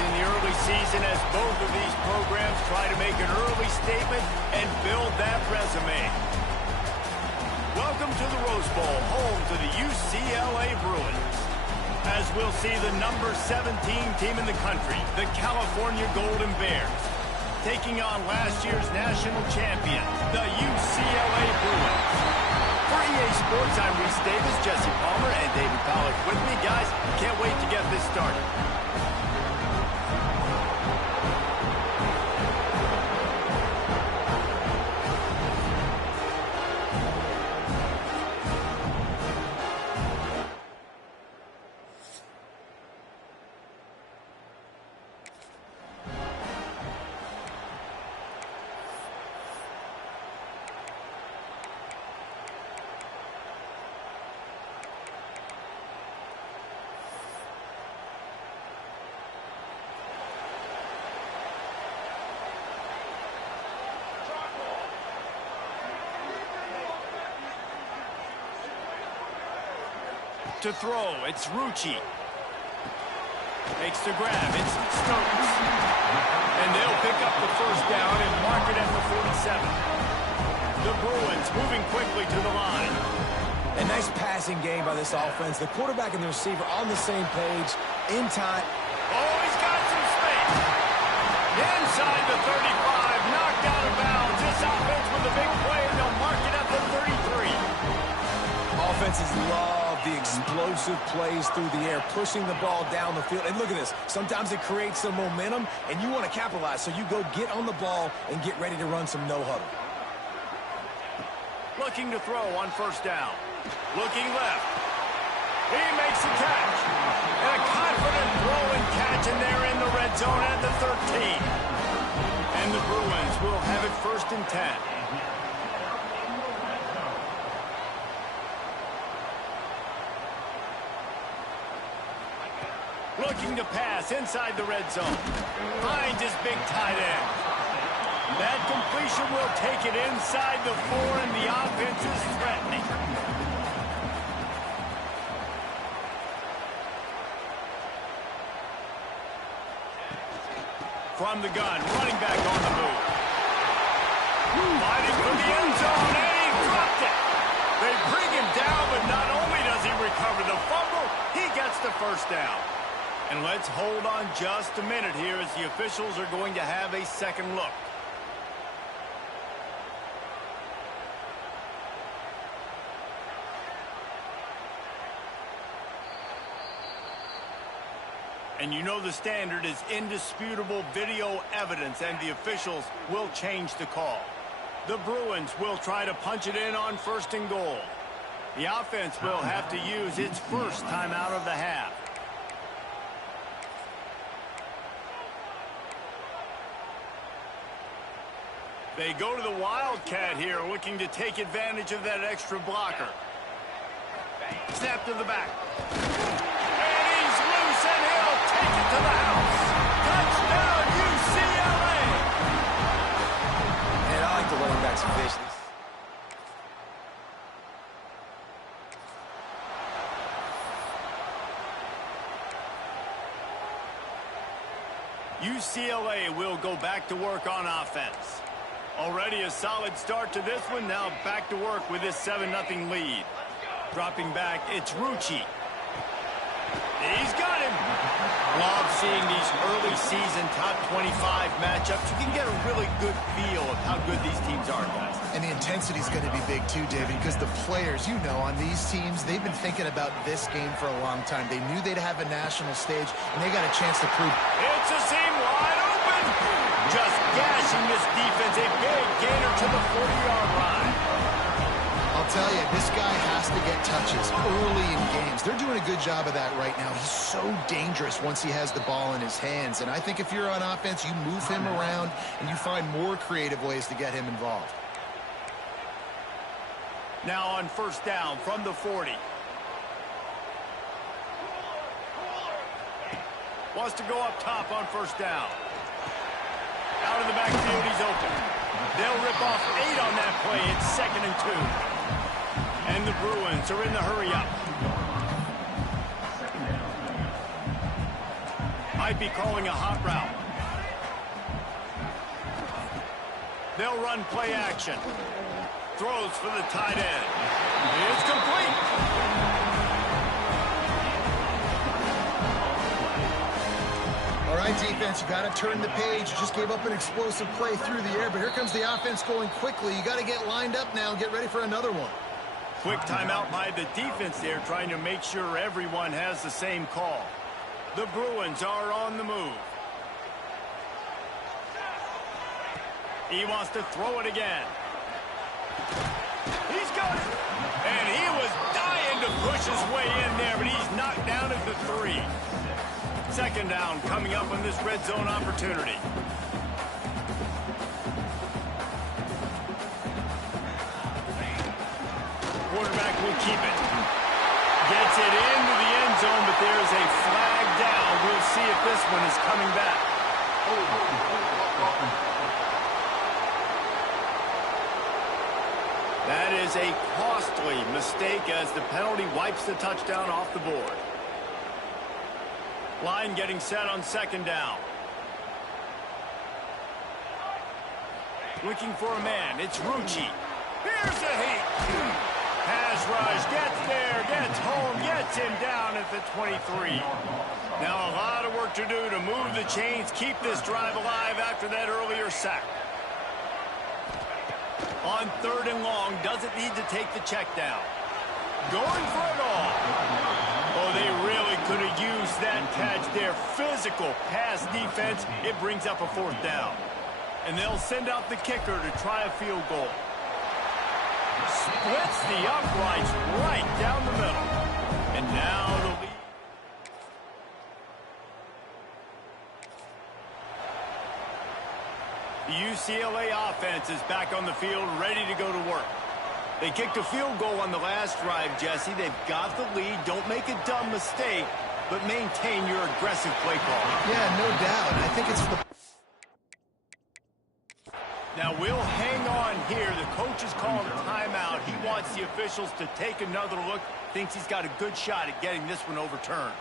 in the early season as both of these programs try to make an early statement and build that resume. Welcome to the Rose Bowl, home to the UCLA Bruins. As we'll see the number 17 team in the country, the California Golden Bears, taking on last year's national champion, the UCLA Bruins. For EA Sports, I'm Reese Davis, Jesse Palmer, and David Pollack with me. Guys, can't wait to get this started. To throw, it's Rucci. Makes the grab, it's Stokes. And they'll pick up the first down and mark it at the 47. The Bruins moving quickly to the line. A nice passing game by this offense. The quarterback and the receiver on the same page, in time. Oh, he's got some space. Inside the 35, knocked out of bounds. This offense with a big play, and they'll mark it at the 33. Offenses love the explosive plays through the air, pushing the ball down the field. And look at this. Sometimes it creates some momentum, and you want to capitalize. So you go get on the ball and get ready to run some no-huddle. Looking to throw on first down. Looking left. He makes the catch. And a confident throw and catch, and they're in the red zone at the 13. And the Bruins will have it 1st and 10. Looking to pass inside the red zone. Finds his big tight end. That completion will take it inside the 4, and the offense is threatening. From the gun, running back on the move. Fighting for the end zone, and he dropped it. They bring him down, but not only does he recover the fumble, he gets the first down. And let's hold on just a minute here as the officials are going to have a second look. And you know the standard is indisputable video evidence, and the officials will change the call. The Bruins will try to punch it in on 1st and goal. The offense will have to use its first timeout of the half. They go to the Wildcat here, looking to take advantage of that extra blocker. Snap to the back. And he's loose, and he'll take it to the house. Touchdown, UCLA! And I like the running back's vision. UCLA will go back to work on offense. Already a solid start to this one. Now back to work with this 7-0 lead. Dropping back, it's Rucci. He's got him. Love seeing these early season top 25 matchups. You can get a really good feel of how good these teams are, guys. And the intensity is going to be big too, David, because the players, you know, on these teams, they've been thinking about this game for a long time. They knew they'd have a national stage, and they got a chance to prove. It's a seam wide open. Just gashing this defense. A big gainer to the 40-yard line. I'll tell you, this guy has to get touches early in games. They're doing a good job of that right now. He's so dangerous once he has the ball in his hands. And I think if you're on offense, you move him around and you find more creative ways to get him involved. Now on first down from the 40. Wants to go up top on first down. Out of the backfield, he's open. They'll rip off 8 on that play. It's 2nd and 2. And the Bruins are in the hurry-up. Might be calling a hot route. They'll run play action. Throws for the tight end. It's complete. All right, defense, you got to turn the page. You just gave up an explosive play through the air, but here comes the offense going quickly. You got to get lined up now and get ready for another one. Quick timeout by the defense there, trying to make sure everyone has the same call. The Bruins are on the move. He wants to throw it again. He's got it. And he was dying to push his way in there, but he's knocked down at the 3. Second down coming up on this red zone opportunity. Quarterback will keep it. Gets it into the end zone, but there's a flag down. We'll see if this one is coming back. That is a costly mistake as the penalty wipes the touchdown off the board. Line getting set on second down. Looking for a man. It's Rucci. Here's a heat. Pass rush. Gets there. Gets home. Gets him down at the 23. Now a lot of work to do to move the chains, keep this drive alive after that earlier sack. On third and long, doesn't need to take the check down. Going for it all. Oh, they really could have used that catch there. Physical pass defense. It brings up a fourth down. And they'll send out the kicker to try a field goal. Splits the uprights right down the middle. And now the lead. The UCLA offense is back on the field, ready to go to work. They kicked a field goal on the last drive, Jesse. They've got the lead. Don't make a dumb mistake, but maintain your aggressive play call. Yeah, no doubt. I think it's the... Now we'll hang on here. The coach is calling a timeout. He wants the officials to take another look. Thinks he's got a good shot at getting this one overturned.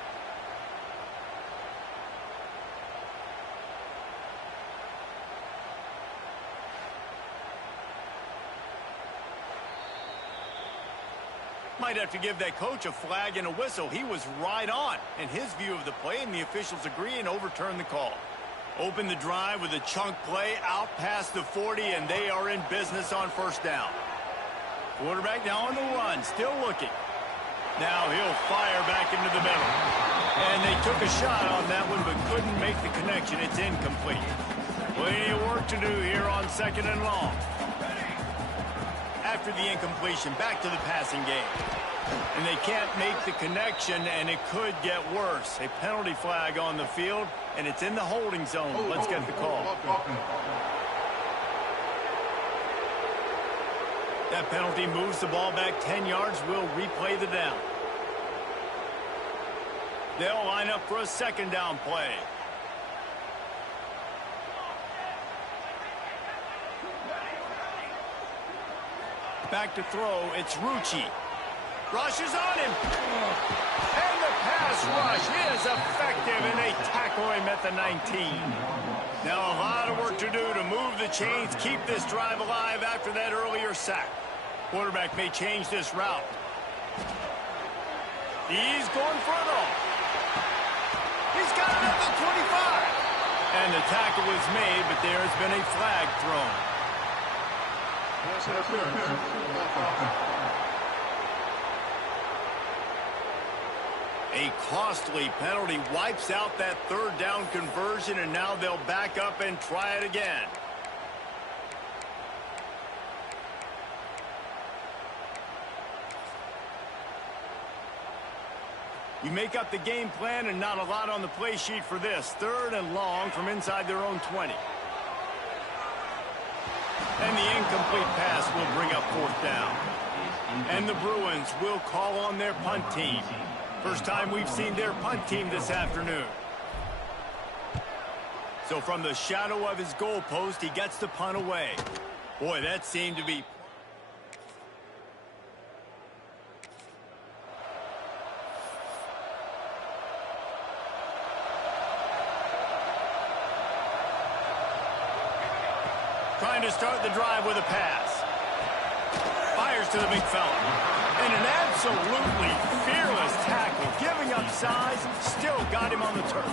Might have to give that coach a flag and a whistle. He was right on in his view of the play, and the officials agree and overturn the call. Open the drive with a chunk play out past the 40, and they are in business on first down. Quarterback now on the run, still looking. Now he'll fire back into the middle. And they took a shot on that one, but couldn't make the connection. It's incomplete. Plenty of work to do here on second and long. After the incompletion, back to the passing game. And they can't make the connection, and it could get worse. A penalty flag on the field, and it's in the holding zone. Let's get the call. That penalty moves the ball back 10 yards. We'll replay the down. They'll line up for a second down play. Back to throw, it's Rucci. Rushes on him. And the pass rush is effective, and they tackle him at the 19. Now a lot of work to do to move the chains, keep this drive alive after that earlier sack. Quarterback may change this route. He's going for it all. He's got it at the 25. And the tackle is made, but there has been a flag thrown. A costly penalty wipes out that third down conversion, and now they'll back up and try it again. You make up the game plan and not a lot on the play sheet for this. Third and long from inside their own 20. And the incomplete pass will bring up fourth down. And the Bruins will call on their punt team. First time we've seen their punt team this afternoon. So from the shadow of his goalpost, he gets the punt away. Boy, that seemed to be... Trying to start the drive with a pass. Fires to the big fella. And an absolutely fearless tackle. Giving up size, still got him on the turf.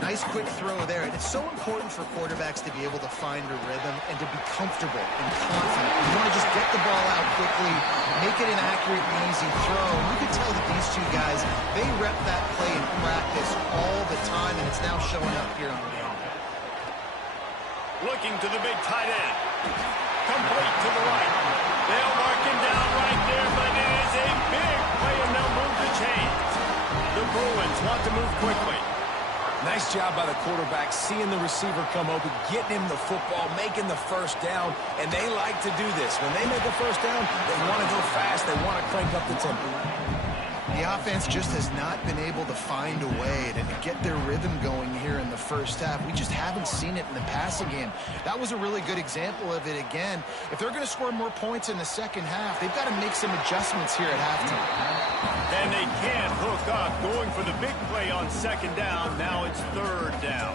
Nice quick throw there. And it's so important for quarterbacks to be able to find a rhythm and to be comfortable and confident. You want to just get the ball out quickly, make it an accurate and easy throw. And you can tell that these two guys, they rep that play in practice all the time, and it's now showing up here on the field. Looking to the big tight end. Complete to the right. They'll mark him down right there, but it is a big play and they'll move the chains. The Bruins want to move quickly. Nice job by the quarterback, seeing the receiver come open, getting him the football, making the first down, and they like to do this. When they make a first down, they want to go fast, they want to crank up the tempo. The offense just has not been able to find a way to get their rhythm going here in the first half. We just haven't seen it in the passing game. That was a really good example of it again. If they're going to score more points in the second half, they've got to make some adjustments here at halftime. And they can't hook up, going for the big play on second down. Now it's third down.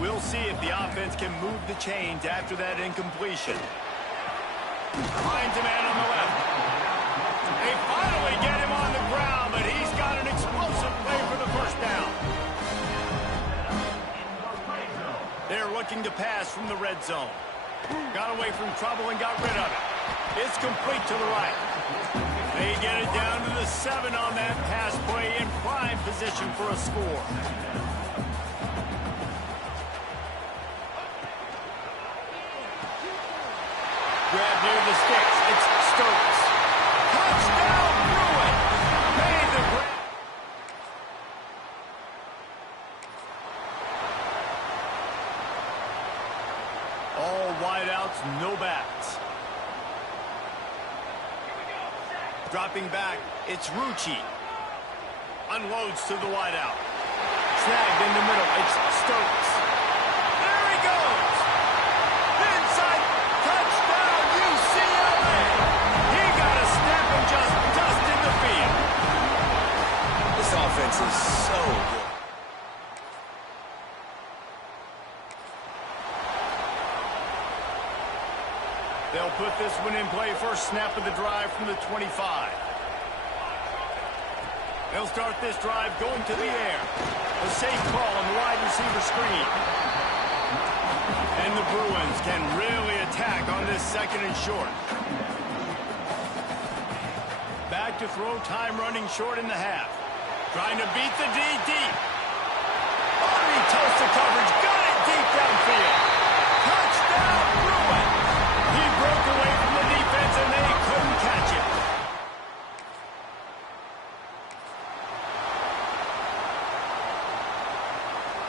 We'll see if the offense can move the chains after that incompletion. Finds a man on the left. They finally get him on the ground, but he's got an explosive play for the first down. They're looking to pass from the red zone. Got away from trouble and got rid of it. It's complete to the right. They get it down to the 7 on that pass play in prime position for a score. Grab near the sticks. It's Stokes. Touchdown, Bruin! Made the grab. All wideouts, no backs. Dropping back, it's Rucci. Unloads to the wideout. Snagged in the middle, it's Stokes. There he goes! Inside, touchdown, UCLA! He got a snap and just dusted the field. This offense is so good. They'll put this one in play. First snap of the drive from the 25. They'll start this drive going to the air. A safe call on the wide receiver screen. And the Bruins can really attack on this second and short. Back to throw, time running short in the half. Trying to beat the D deep. Already toast the coverage. Got it deep downfield. Touchdown, Bruins. He broke away from the defense, and they couldn't catch him.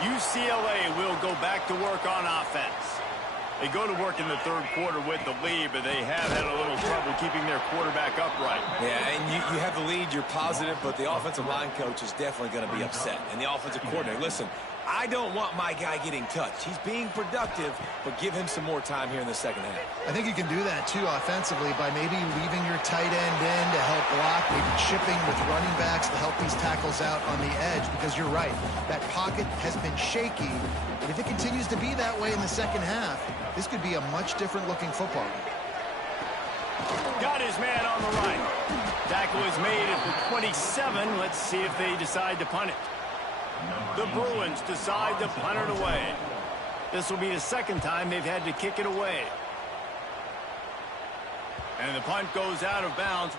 UCLA will go back to work on offense. They go to work in the third quarter with the lead, but they have had a little trouble keeping their quarterback upright. Yeah, and you have the lead, you're positive, but the offensive line coach is definitely going to be upset. And the offensive coordinator, listen, I don't want my guy getting touched. He's being productive, but give him some more time here in the second half. I think you can do that, too, offensively, by maybe leaving your tight end in to help block, maybe chipping with running backs to help these tackles out on the edge, because you're right, that pocket has been shaky, and if it continues to be that way in the second half, this could be a much different-looking football game. Got his man on the right. Tackle is made at the 27. Let's see if they decide to punt it. The Bruins decide to punt it away. This will be the second time they've had to kick it away. And the punt goes out of bounds.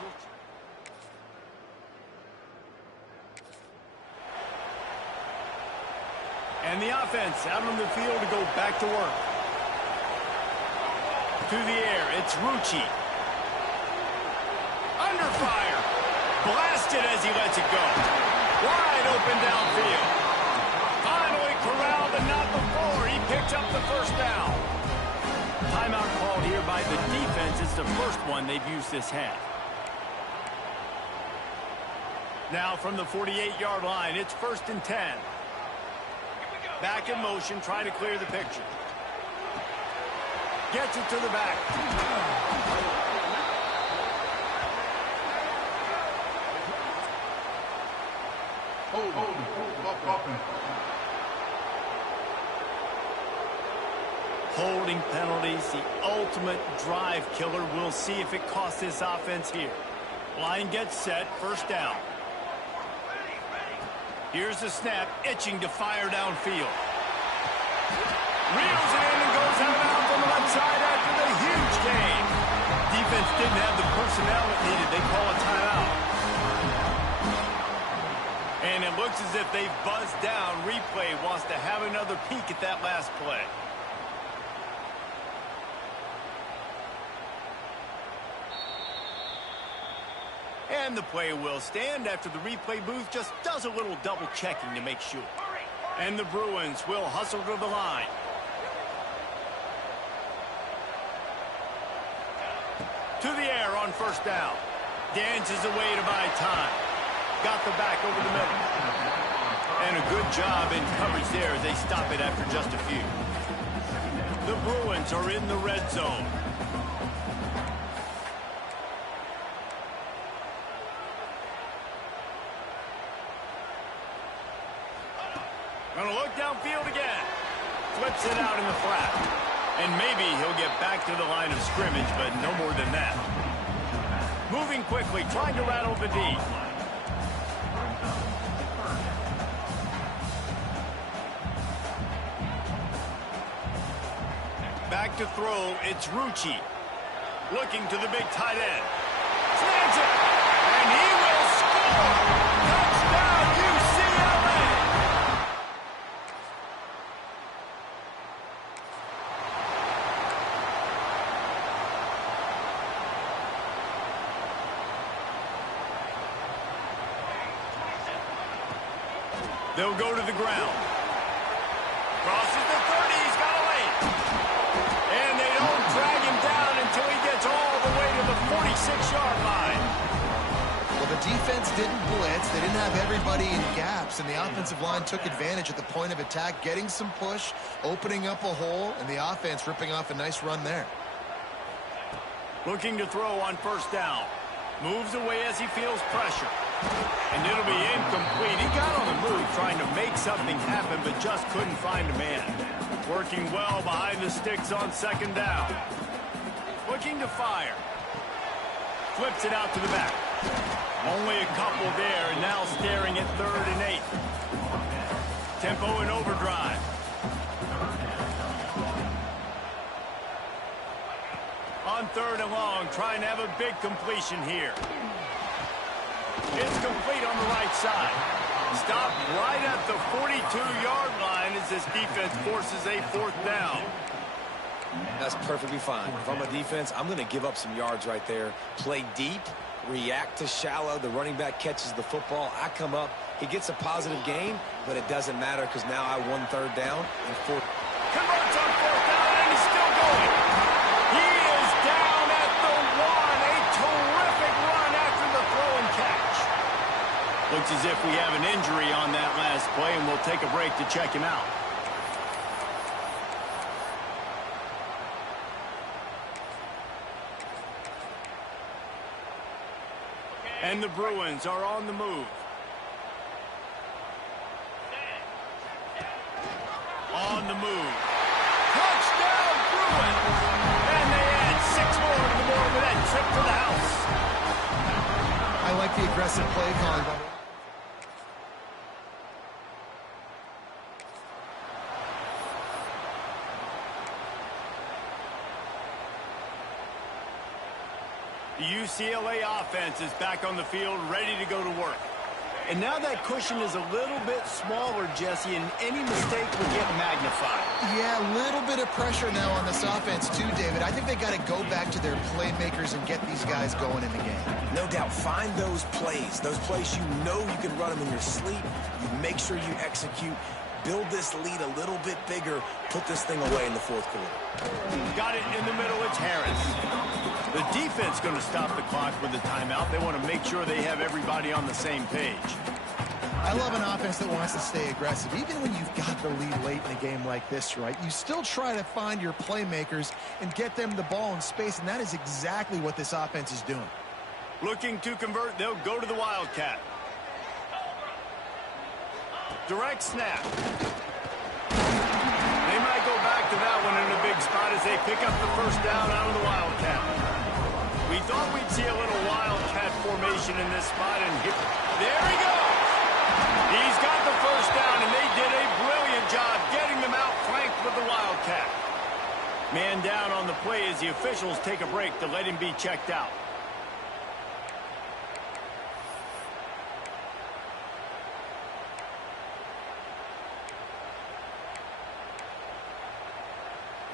And the offense out on the field to go back to work. To the air, it's Rucci. Under fire. Blasted as he lets it go. Wide open downfield. Finally corralled, but not before. He picked up the first down. Timeout called here by the defense. It's the first one they've used this half. Now from the 48-yard line, it's 1st and 10. Back in motion, trying to clear the picture. Gets it to the back. Holding penalties, the ultimate drive killer. We'll see if it costs this offense here. Line gets set, first down. Here's the snap, itching to fire downfield. Reels it in and goes out of bounds on the left side after the huge gain. Defense didn't have the personnel it needed. They call a timeout. And it looks as if they've buzzed down. Replay wants to have another peek at that last play. And the play will stand after the replay booth just does a little double checking to make sure. And the Bruins will hustle to the line. To the air on first down. Dances away to buy time. Got the back over the middle. And a good job in coverage there as they stop it after just a few. The Bruins are in the red zone. Gonna look downfield again. Flips it out in the flat. And maybe he'll get back to the line of scrimmage, but no more than that. Moving quickly, trying to rattle the D. Back to throw, it's Rucci. Looking to the big tight end. Snags it! And he will score! Touchdown, UCLA! They'll go to the ground. Crosses the 30. He's got a lane. And they don't drag him down until he gets all the way to the 46-yard line. Well, the defense didn't blitz. They didn't have everybody in gaps, and the offensive line took advantage at the point of attack, getting some push, opening up a hole, and the offense ripping off a nice run there. Looking to throw on first down. Moves away as he feels pressure. And it'll be incomplete. He got on the move trying to make something happen, but just couldn't find a man. Working well behind the sticks on second down. Looking to fire. Flips it out to the back. Only a couple there, and now staring at 3rd and 8. Tempo in overdrive. On 3rd and long, trying to have a big completion here. It's complete on the right side. Stopped right at the 42-yard line as this defense forces a 4th down. That's perfectly fine. If I'm a defense, I'm going to give up some yards right there. Play deep, react to shallow. The running back catches the football. I come up. He gets a positive gain, but it doesn't matter because now I won 3rd down and 4th. Converts on 4th down, and he's still going. He is down at the 1. A terrific run after the throw and catch. Looks as if we have an injury on that last play, and we'll take a break to check him out. And the Bruins are on the move. On the move. Touchdown, Bruins! And they add 6 more to the board with that trip to the house. I like the aggressive play calling. The UCLA offense is back on the field, ready to go to work. And now that cushion is a little bit smaller, Jesse, and any mistake will get magnified. Yeah, a little bit of pressure now on this offense too, David. I think they got to go back to their playmakers and get these guys going in the game. No doubt. Find those plays you know you can run them in your sleep. You make sure you execute. Build this lead a little bit bigger. Put this thing away in the 4th quarter. Got it in the middle. It's Harris. The defense going to stop the clock with the timeout. They want to make sure they have everybody on the same page. I love an offense that wants to stay aggressive. Even when you've got the lead late in a game like this, right, you still try to find your playmakers and get them the ball in space, and that is exactly what this offense is doing. Looking to convert, they'll go to the Wildcat. Direct snap. They might go back to that one in a big spot. pick up the first down out of the Wildcat. We thought we'd see a little Wildcat formation in this spot, and there he goes. He's got the first down, and they did a brilliant job getting them out flanked with the Wildcat. Man down on the play as the officials take a break to let him be checked out.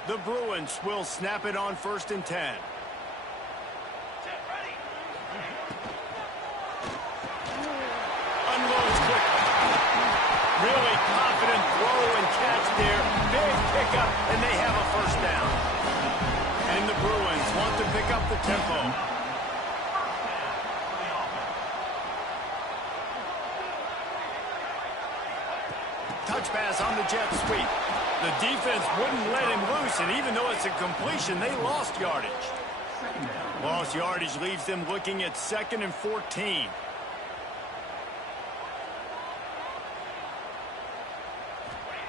The Bruins will snap it on 1st and 10. Unloads quickly. Really confident throw and catch there. Big pickup, and they have a first down. And the Bruins want to pick up the tempo. Touch pass on the jet sweep. The defense wouldn't let him loose, and even though it's a completion, they lost yardage. Lost yardage leaves them looking at 2nd and 14.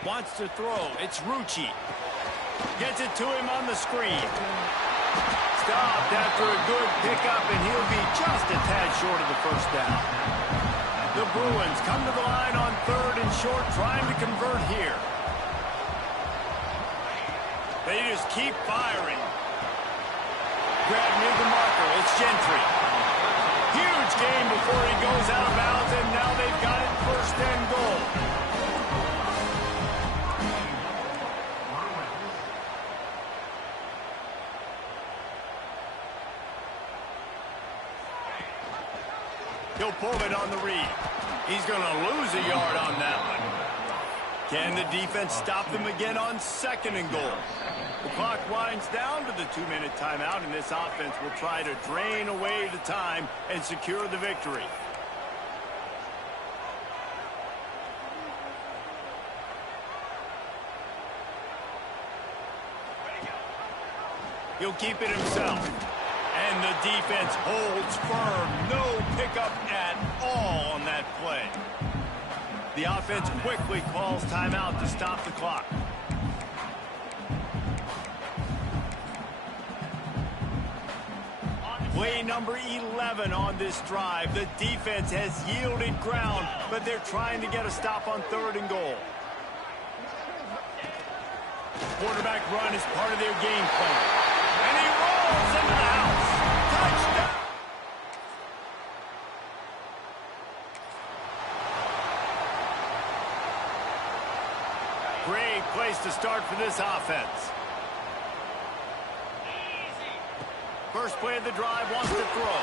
Wants to throw. It's Rucci. Gets it to him on the screen. Stopped after a good pickup, and he'll be just a tad short of the first down. The Bruins come to the line on 3rd and short, trying to convert here. They just keep firing. Grab near the marker. It's Gentry. Huge game before he goes out of bounds, and now they've got it 1st and goal. He'll pull it on the read. He's going to lose a yard on that one. Can the defense stop them again on 2nd and goal? The clock winds down to the 2-minute timeout, and this offense will try to drain away the time and secure the victory. He'll keep it himself. And the defense holds firm. No pickup at all on that play. The offense quickly calls timeout to stop the clock. Play number 11 on this drive. The defense has yielded ground, but they're trying to get a stop on 3rd and goal. Quarterback run is part of their game plan. And he rolls into the house. Touchdown! Great place to start for this offense. First play of the drive, wants to throw.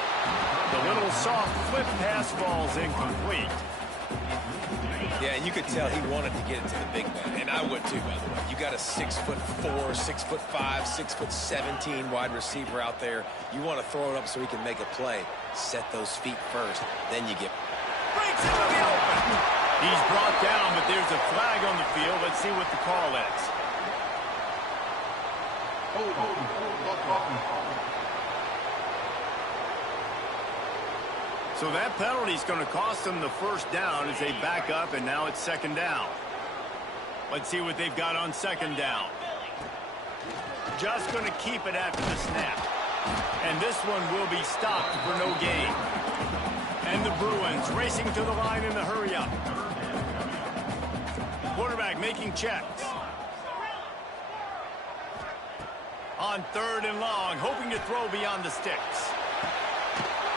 The little soft flip pass falls incomplete. Yeah, and you could tell he wanted to get it to the big man, and I would too, by the way. You got a 6'4", 6'5", 6'17" wide receiver out there. You want to throw it up so he can make a play. Set those feet first, then you get... Breaks into the open. He's brought down, but there's a flag on the field. Let's see what the call is. So that penalty is going to cost them the first down as they back up, and now it's 2nd down. Let's see what they've got on 2nd down. Just going to keep it after the snap. And this one will be stopped for no gain. And the Bruins racing to the line in the hurry-up. Quarterback making checks. On 3rd and long, hoping to throw beyond the sticks.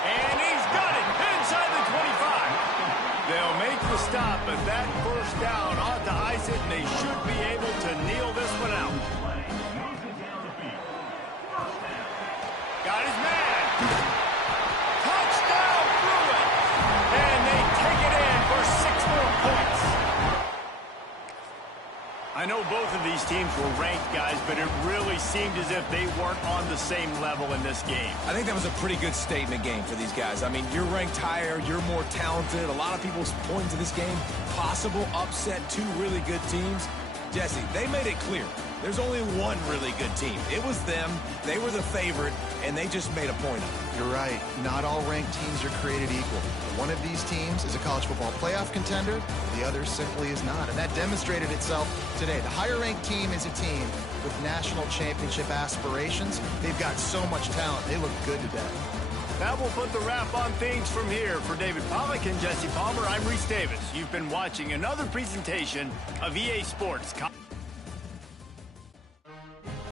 And he's got it inside the 25. They'll make the stop, but that first down ought to ice it, and they should be able to kneel this one out. Got his man. Touchdown, Bruins. And they take it in for 6 more points. I know both of these teams were ranked, guys, but it really seemed as if they weren't on the same level in this game. I think that was a pretty good statement game for these guys. I mean, you're ranked higher, you're more talented. A lot of people point to this game, possible upset, 2 really good teams. Jesse, they made it clear. There's only one really good team. It was them. They were the favorite, and they just made a point of it. You're right. Not all ranked teams are created equal. One of these teams is a college football playoff contender. The other simply is not. And that demonstrated itself today. The higher-ranked team is a team with national championship aspirations. They've got so much talent. They look good today. That will put the wrap on things from here. For David Pollack and Jesse Palmer, I'm Reese Davis. You've been watching another presentation of EA Sports.